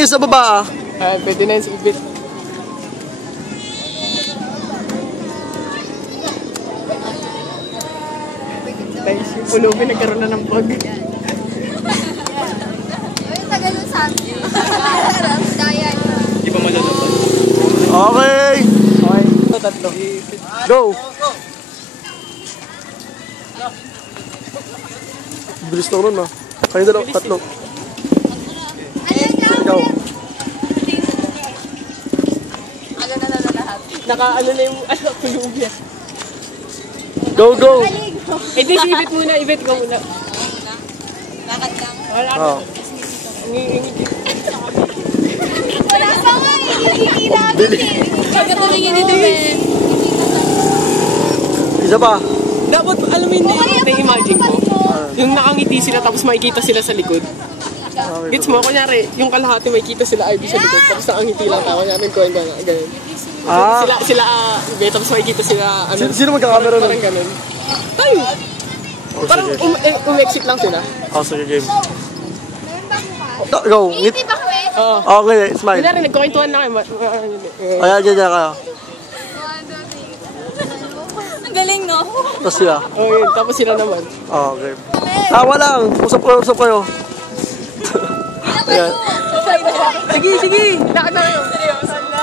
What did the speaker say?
Sa baba. Pwede na yung sipit. Guys, yung pulubi nagkaroon na ng pag. Ay, tagal ng sabi. Daya niya. Di ba malalaban? Okay. Okay, ito tatlo. Go. Bilis na rin ah. Kayo dalawa, tatlo. Ikaw. Naka-ano na yung pulubi. Go, go. Eh di, ibit muna. Ibit ko muna. Lakad lang. Wala Oh. Wala pa nga eh. Hindi namin Bilis. eh. Pagkatumingin ni Dumen. Isa pa. Dapat, alam mo yun, na-imagine ko. Yung nakangiti sila tapos makikita sila sa likod. Gets mo, kunyari, yung kalahati makikita sila Ivy sa likod tapos nakangiti lang tayo. Kunyari, ganyan. Ah. Sila, tapos makikita sila, ano. Sino magkakamera nun? Parang ganun. Tayo. Oh, Parang sige. umexit lang sila. Oh, sige, game. Go. Ngit. Hindi ba kami? Oo. Okay, smile. Kunyari, nagkukwentuhan na kayo. Ayan, dyan kayo. Ang galing, no? Tapos sila. Oh, yun. Tapos sila naman. Oh, game. Tawa lang. Usap kayo. Ayan. Sige. Lakad na kayo. Seryoso na.